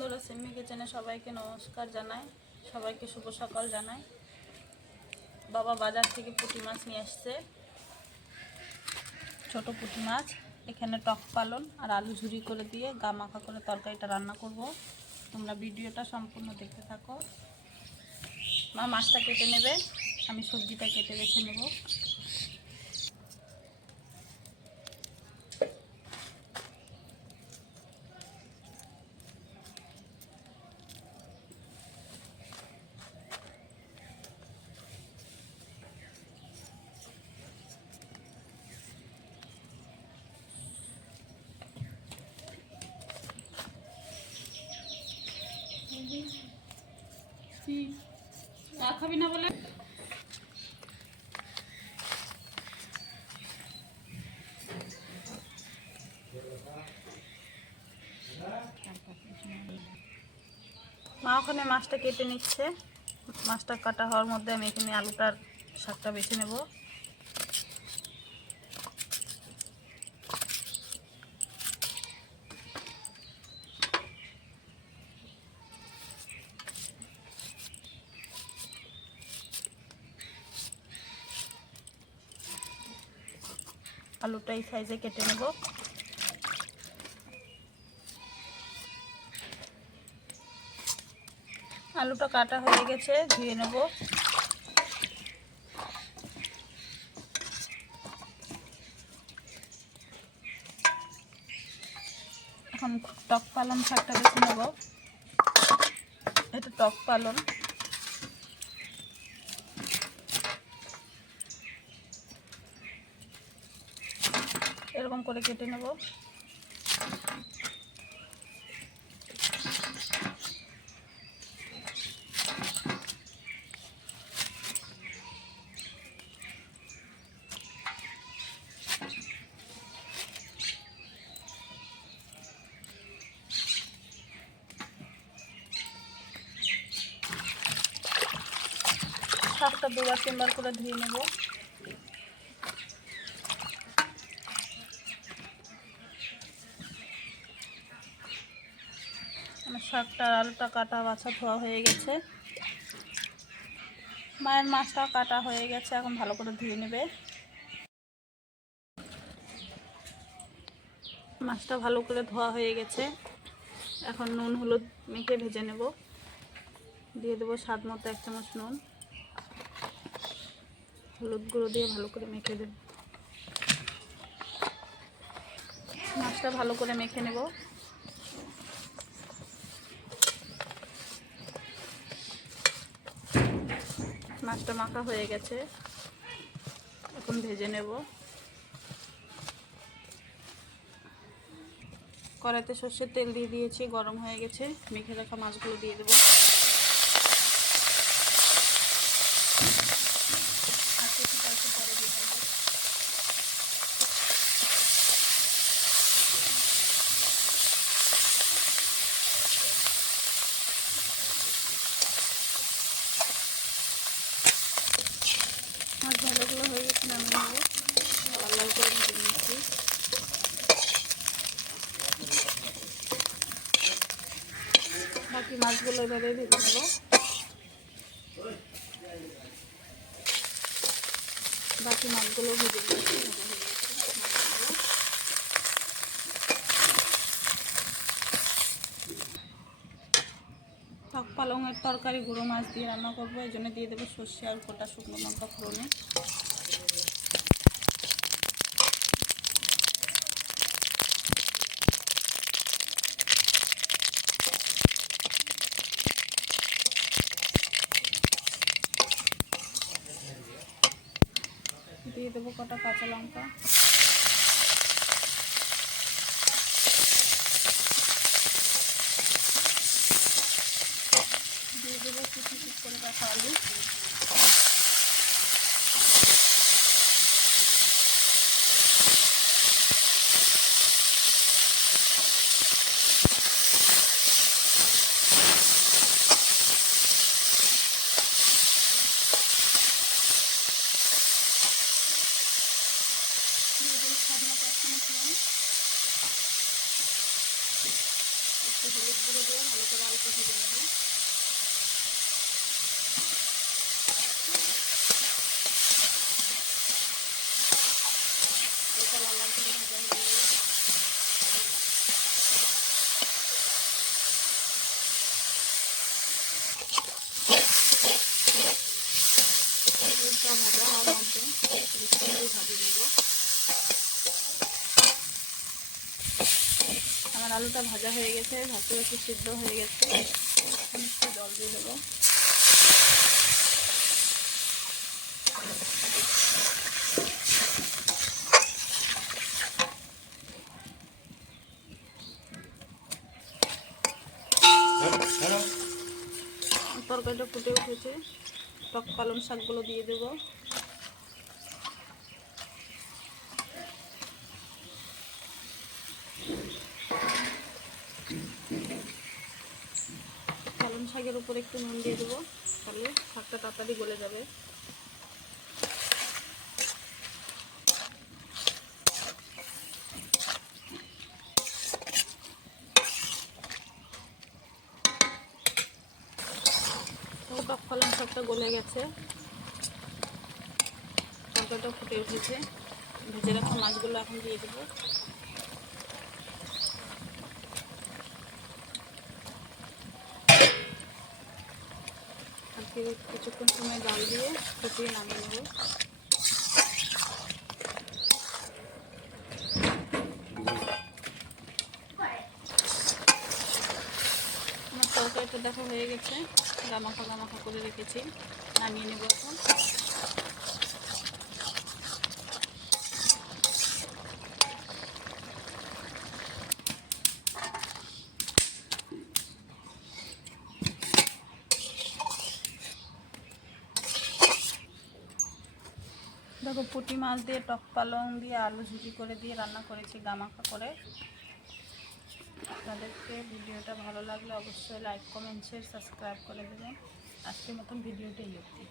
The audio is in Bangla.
বন্ধুরা, সিম্মি কিচেনে সবাইকে নমস্কার জানাই, সবাইকে শুভ সকাল জানাই। বাবা বাজার থেকে পুঁটি মাছ নিয়ে আসছে, ছোট পুঁটি মাছ। এখানে টক পালন আর আলু ঝুরি করে দিয়ে গা মাখা করে তরকারিটা রান্না করব। তোমরা ভিডিওটা সম্পূর্ণ দেখতে থাকো। মা মাছটা কেটে নেবে, আমি সবজিটা কেটে বেছে নেব। খাবি না বলে মা ওখানে মাছটা কেটে নিচ্ছে। মাছটা কাটা হওয়ার মধ্যে আমি এখানে আলুটার শাকটা বেছে নেব। আলুটা এই সাইজে কেটে নেব। আলুটা কাটা হয়ে গেছে, ধুয়ে নেব। এখন টক পালন শাকটা বেছে নেব। এটা টক পালন। এরকম করে কেটে নেব। শাকটা দুবার তিনবার করে ধুয়ে নেব। আমার শাকটা আলুটা কাটা বাছা ধোয়া হয়ে গেছে। মায়ের মাছটা কাটা হয়ে গেছে, এখন ভালো করে ধুয়ে নেবে। মাছটা ভালো করে ধোয়া হয়ে গেছে, এখন নুন হলুদ মেখে ভেজে নেব। দিয়ে দেবো স্বাদ মতো 1 চামচ নুন, হলুদ গুঁড়ো দিয়ে ভালো করে মেখে দেব। মাছটা ভালো করে মেখে নেব। মাছটা মাখা হয়ে গেছে, এখন ভেজে নেব। কড়াইতে সর্ষের তেল দিয়ে দিয়েছি, গরম হয়ে গেছে। মেখে রাখা মাছগুলো দিয়ে দেবো। আর কিছু পরে দিয়ে দেবো। মাছ ভালোগুলো হয়ে গেছে, নামিয়ে নেব। লাল লাল করে ভেজে নিচ্ছি। বাকি মাছগুলো এভাবে ভেজে নেব। বাকি মাছগুলো ভেজে নিচ্ছি। টক পালংয়ের তরকারি গুঁড়ো মাছ দিয়ে রান্না করবো, এই জন্য দিয়ে দেবো সর্ষে আর গোটা শুকনো লঙ্কা ফোড়নে। দিয়ে দেবো কটা কাঁচা লঙ্কা। দিয়ে দেবো কুচি করে রাখা আলু। দিয়ে দেবো স্বাদ মতো 1 চামচ নুন, একটু মরিচ গুঁড়ো দিয়ে ভালো করে আলুটা ভেজে নেব। আলুটা লাল লাল করে ভাজা হয়ে গেলে আলুটা ভাজা হওয়ার মধ্যে ভাজিয়ে নেব। আমার আলুটা ভাজা হয়ে গেছে, ভাজতে ভাজতে সিদ্ধ হয়ে গেছে। একটু জল দিয়ে দেবো। তরকারিটা ফুটে উঠেছে, টক পালং শাকগুলো দিয়ে দেবো। পালং শাকের উপর একটু নুন দিয়ে দেবো, তাহলে শাকটা তাড়াতাড়ি গলে যাবে। টক পালং শাকটা গলে গেছে, তরকারিটা ফুটে উঠেছে। ভেজে রাখা মাছগুলো এখন দিয়ে দেবো। আর কিছুক্ষণ সময় জাল দিয়ে ফুটিয়ে নামিয়ে নেব। আমার তরকারিটা দেখা হয়ে গেছে, গামাখা গামাখা করে রেখেছি, নামিয়ে নেব এখন। দেখো পুঁটি মাছ দিয়ে টক পালং দিয়ে আলু ঝুড়ি করে দিয়ে রান্না করেছি গামাখা করে। আপনাদেরকে ভিডিওটা ভালো লাগলে অবশ্যই লাইক কমেন্ট শেয়ার সাবস্ক্রাইব করে দেবেন। আজকের মতন ভিডিওটা এই অবধি।